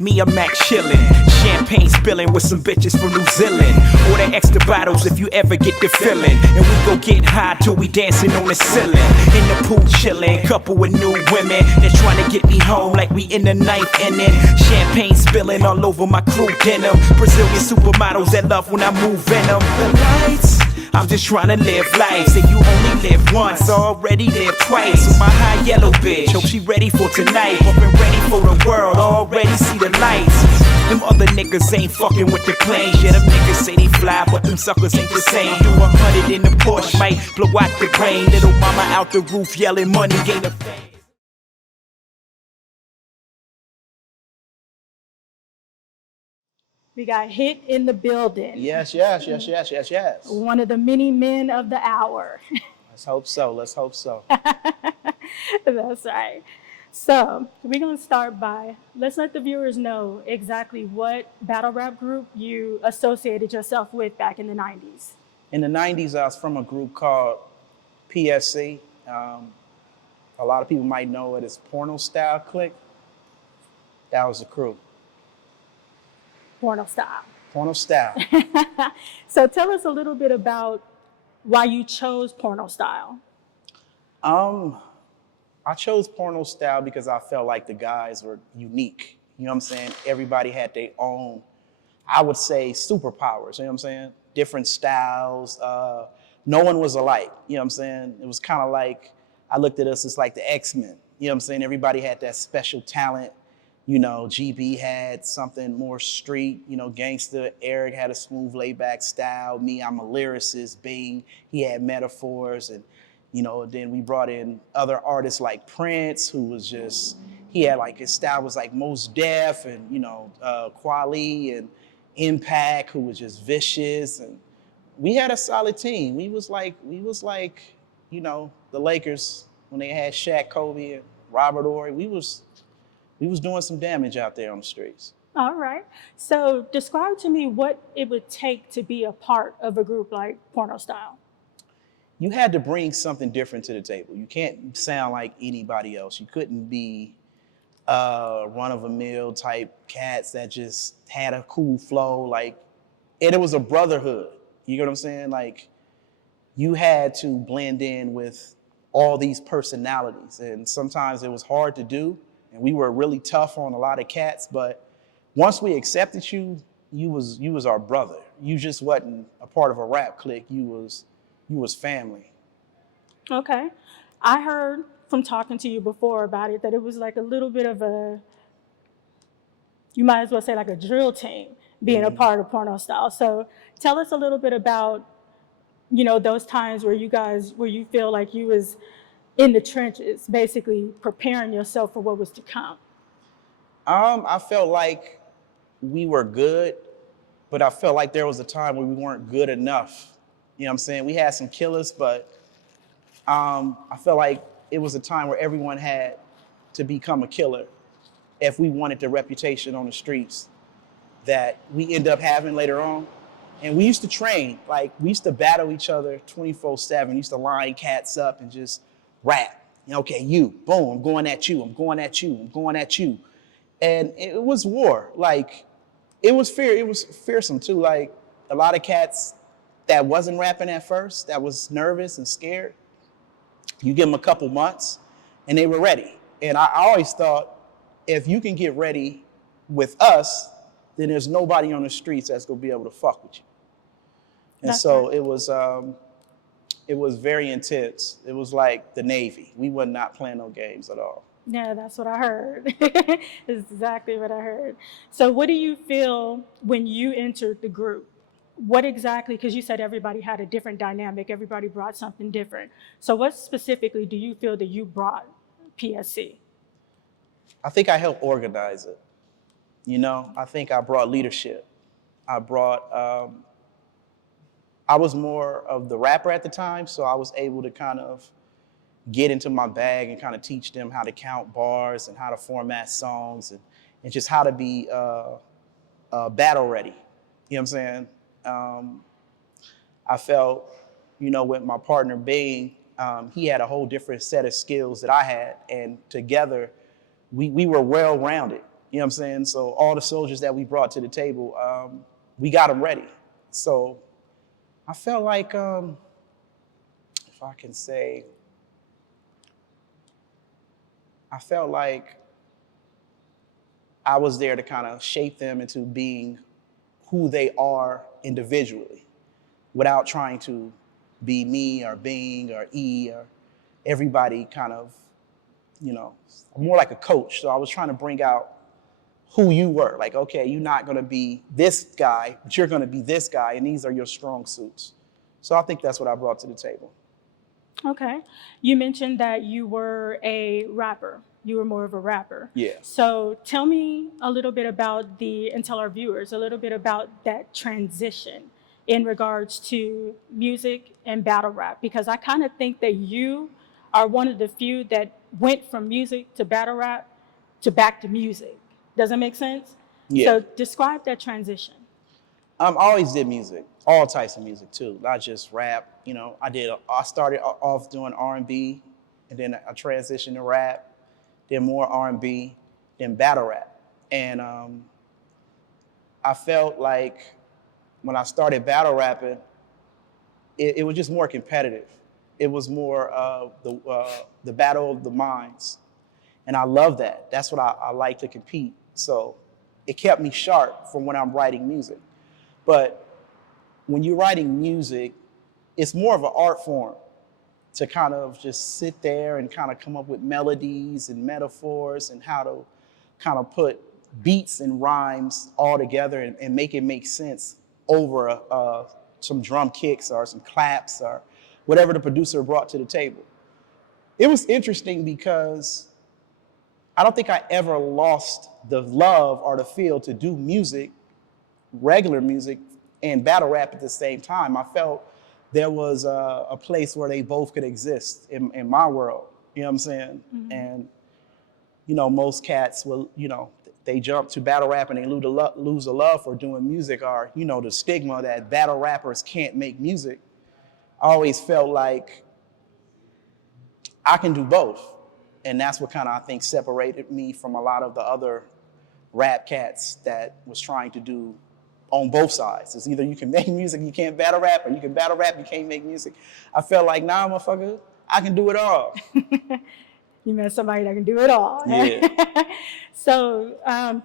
Me, I'm Mac chillin', champagne spillin' with some bitches from New Zealand. Order extra bottles if you ever get the feeling. And we go get high till we dancing on the ceiling. In the pool chillin', couple with new women. They're trying to get me home like we in the ninth inning. Champagne spillin' all over my crew denim. Brazilian supermodels that love when I move in them. The lights, I'm just trying to live life. Say you only live once, already lived twice. So my high yellow bitch, hope she ready for tonight. Up and ready for the world, already see the lights. Them other niggas ain't fucking with the planes. Yeah, them niggas say they fly, but them suckers ain't the same. Do 100 in the Porsche, might blow out the brain. Little mama out the roof yelling money ain't a thing. We got H.I.T in the building. Yes. One of the many men of the hour. Let's hope so. That's right. So we're going to start by, let's let the viewers know exactly what battle rap group you associated yourself with back in the 90s. In the 90s, I was from a group called PSC. A lot of people might know it as Porno Style Clique. That was the crew. Porno style. Porno Style. So tell us a little bit about why you chose Porno Style. I chose Porno Style because I felt like the guys were unique. You know what I'm saying? Everybody had their own, I would say, superpowers. You know what I'm saying? Different styles. No one was alike. You know what I'm saying? It was kind of like, I looked at us as like the X-Men. You know what I'm saying? Everybody had that special talent. You know, GB had something more street, you know, gangster. Eric had a smooth, laid-back style. Me, I'm a lyricist. Bing, he had metaphors. And, you know, then we brought in other artists like Prince, who was just, he had like, his style was like Mos Def and, you know, Kweli and Impact, who was just vicious. And we had a solid team. We was like, you know, the Lakers when they had Shaq, Kobe, and Robert Horry. We was doing some damage out there on the streets. All right. So describe to me what it would take to be a part of a group like Porno Style. You had to bring something different to the table. You can't sound like anybody else. You couldn't be run-of-the-mill type cats that just had a cool flow. Like, and it was a brotherhood. You know what I'm saying? Like, you had to blend in with all these personalities. And sometimes it was hard to do. And we were really tough on a lot of cats, but once we accepted you, you was our brother. You just wasn't a part of a rap clique. You was family. Okay. I heard from talking to you before about it that it was like a little bit of a, you might as well say like a drill team being a part of Porno Style. So tell us a little bit about, you know, those times where you feel like you was in the trenches, basically preparing yourself for what was to come. I felt like we were good, but I felt like there was a time where we weren't good enough. You know what I'm saying? We had some killers, but I felt like it was a time where everyone had to become a killer if we wanted the reputation on the streets that we end up having later on. And we used to train, like we used to battle each other 24/7. We used to line cats up and just rap. You know, okay, you, boom, I'm going at you, I'm going at you, I'm going at you. And it was war. Like, it was fearsome too. Like, a lot of cats that wasn't rapping at first, that was nervous and scared, you give them a couple months and they were ready. And I always thought, if you can get ready with us, then there's nobody on the streets that's gonna be able to fuck with you. And That's so right. it was very intense. It was like the Navy. We were not playing no games at all. Yeah, that's what I heard. That's exactly what I heard. So what do you feel when you entered the group? What exactly, because you said everybody had a different dynamic, everybody brought something different. So what specifically do you feel that you brought PSC? I think I helped organize it. You know, I think I brought leadership. I was more of the rapper at the time, so I was able to kind of get into my bag and kind of teach them how to count bars and how to format songs and just how to be battle ready. You know what I'm saying? I felt, you know, with my partner Bing, he had a whole different set of skills that I had, and together we were well-rounded. You know what I'm saying? So all the soldiers that we brought to the table, we got them ready. So I felt like, if I can say, I felt like I was there to kind of shape them into being who they are individually without trying to be me or Bing or E or everybody kind of, you know, more like a coach. So I was trying to bring out who you were. Like, okay, you're not going to be this guy, but you're going to be this guy, and these are your strong suits. So I think that's what I brought to the table. Okay. You mentioned that you were a rapper. You were more of a rapper. Yeah. So tell me a little bit about and tell our viewers a little bit about that transition in regards to music and battle rap, because I kind of think that you are one of the few that went from music to battle rap to back to music. Does that make sense? Yeah. So describe that transition. I always did music, all types of music too, not just rap. You know, I started off doing R&B, and then I transitioned to rap, then more R&B, then battle rap. And I felt like when I started battle rapping, it was just more competitive. It was more the battle of the minds. And I love that. That's what I like to compete. So it kept me sharp from when I'm writing music. But when you're writing music, it's more of an art form to kind of just sit there and kind of come up with melodies and metaphors and how to kind of put beats and rhymes all together and make it make sense over some drum kicks or some claps or whatever the producer brought to the table. It was interesting because I don't think I ever lost the love or the feel to do music, regular music, and battle rap at the same time. I felt there was a place where they both could exist in my world. You know what I'm saying? Mm-hmm. And, you know, most cats will, you know, they jump to battle rap and they lose the love for doing music, or, you know, the stigma that battle rappers can't make music. I always felt like I can do both. And that's what kind of, I think, separated me from a lot of the other rap cats that was trying to do on both sides. It's either you can make music, you can't battle rap, or you can battle rap, you can't make music. I felt like, nah, motherfucker, I can do it all. You met somebody that can do it all. Yeah. So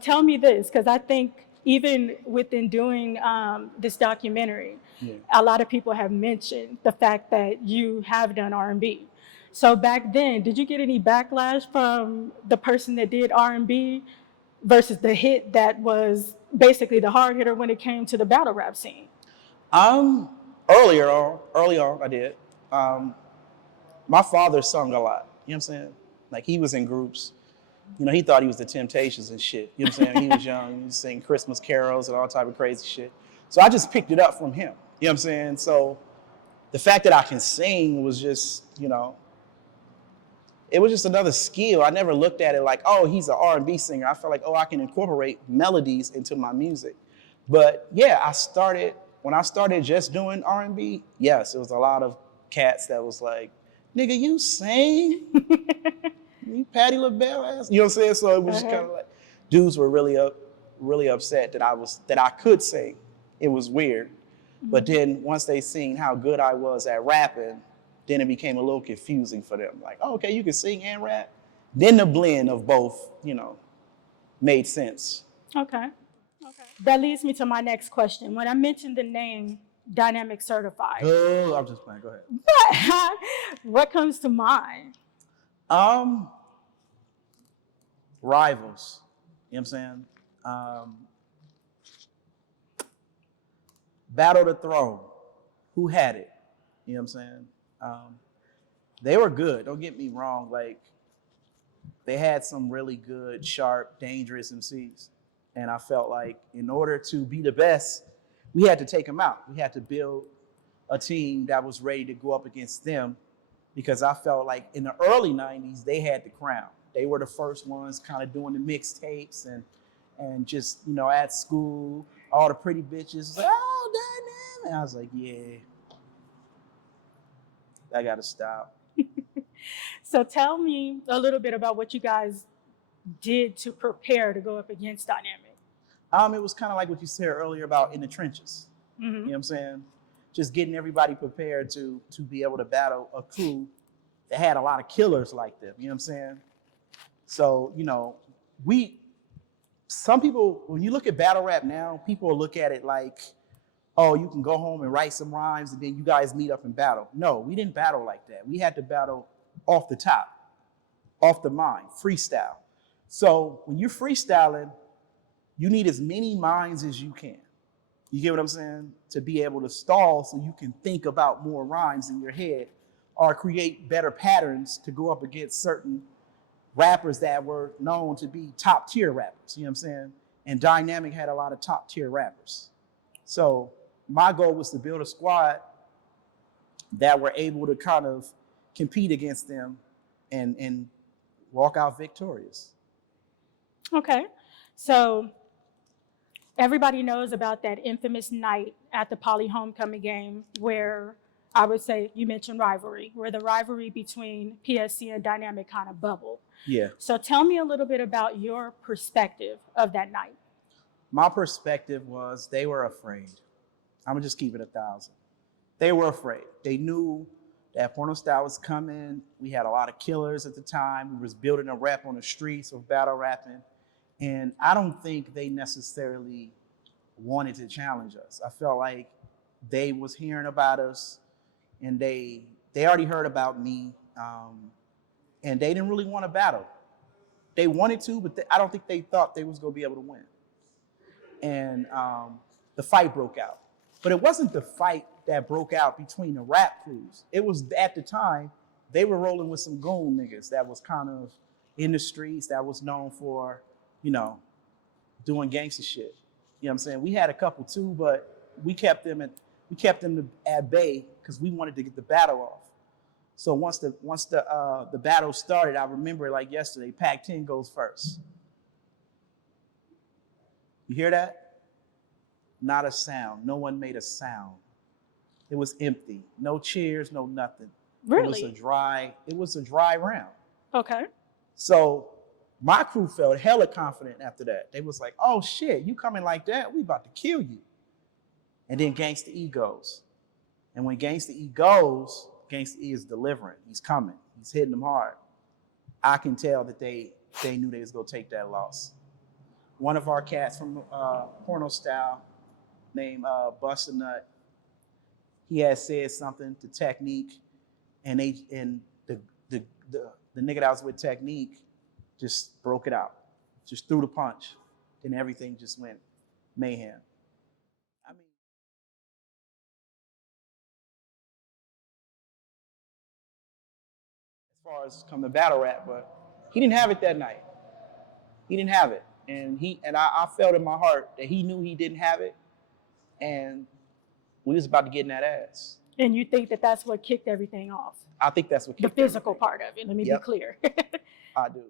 tell me this, because I think even within doing this documentary, a lot of people have mentioned the fact that you have done R&B. So back then, did you get any backlash from the person that did R&B versus the hit that was basically the hard hitter when it came to the battle rap scene? Early on, I did. My father sung a lot. You know what I'm saying? Like, he was in groups. You know, he thought he was the Temptations and shit. You know what I'm saying? He was young. He was singing Christmas carols and all type of crazy shit. So I just picked it up from him. You know what I'm saying? So the fact that I can sing was just, you know, it was just another skill. I never looked at it like, oh, he's an R&B singer. I felt like, oh, I can incorporate melodies into my music. But yeah, when I started just doing R&B, yes, it was a lot of cats that was like, nigga, you sing? You Patti LaBelle ass? You know what I'm saying? So it was just kind of like, dudes were really upset that I could sing. It was weird. Mm-hmm. But then once they seen how good I was at rapping, then it became a little confusing for them. Like, oh, okay, you can sing and rap. Then the blend of both, you know, made sense. Okay. That leads me to my next question. When I mentioned the name Dynamic Certified. Oh, I'm just playing. Go ahead. What comes to mind? Rivals. You know what I'm saying? Battle of the Throne. Who had it? You know what I'm saying? They were good. Don't get me wrong. Like, they had some really good, sharp, dangerous MCs. And I felt like in order to be the best, we had to take them out. We had to build a team that was ready to go up against them, because I felt like in the early 90s, they had the crown. They were the first ones kind of doing the mixtapes and just, you know, at school, all the pretty bitches was like, oh, Dynamic. And I was like, yeah, I got to stop. So tell me a little bit about what you guys did to prepare to go up against Dynamic? It was kind of like what you said earlier about in the trenches. You know what I'm saying? Just getting everybody prepared to be able to battle a crew that had a lot of killers like them. You know what I'm saying? So, you know, some people, when you look at battle rap now, people look at it like, oh, you can go home and write some rhymes and then you guys meet up and battle. No, we didn't battle like that. We had to battle off the top, off the mind, freestyle. So when you're freestyling, you need as many minds as you can. You get what I'm saying? To be able to stall so you can think about more rhymes in your head or create better patterns to go up against certain rappers that were known to be top tier rappers. You know what I'm saying? And Dynamic had a lot of top tier rappers. So my goal was to build a squad that were able to kind of compete against them and walk out victorious. Okay. So everybody knows about that infamous night at the Poly Homecoming game where I would say you mentioned rivalry, where the rivalry between PSC and Dynamic kind of bubbled. Yeah. So tell me a little bit about your perspective of that night. My perspective was they were afraid. I'm gonna just keep it 1,000. They were afraid. They knew that porno style was coming. We had a lot of killers at the time. We was building a rep on the streets of battle rapping. And I don't think they necessarily wanted to challenge us. I felt like they was hearing about us and they already heard about me. And they didn't really want to battle. They wanted to, but I don't think they thought they was gonna be able to win. And the fight broke out. But it wasn't the fight that broke out between the rap crews. It was at the time, they were rolling with some goon niggas that was kind of in the streets, that was known for, you know, doing gangster shit. You know what I'm saying? We had a couple too, but we kept them at bay because we wanted to get the battle off. So once the battle started, I remember it like yesterday, Pac-10 goes first. You hear that? Not a sound. No one made a sound. It was empty. No cheers, no nothing. Really? It was a dry round. Okay. So my crew felt hella confident after that. They was like, oh shit, you coming like that? We about to kill you. And then Gangsta E goes. And when Gangsta E goes, Gangsta E is delivering. He's coming. He's hitting them hard. I can tell that they knew they was gonna take that loss. One of our cats from Porno Style named Busta Nut, he had said something to Technique, and the nigga that was with Technique just broke it out, just threw the punch, and everything just went mayhem. I mean, as far as come to battle rap, but he didn't have it that night. He didn't have it, and I felt in my heart that he knew he didn't have it, and we was about to get in that ass. And you think that that's what kicked everything off? I think that's what kicked the physical everything. part of it. Let me be clear. I do.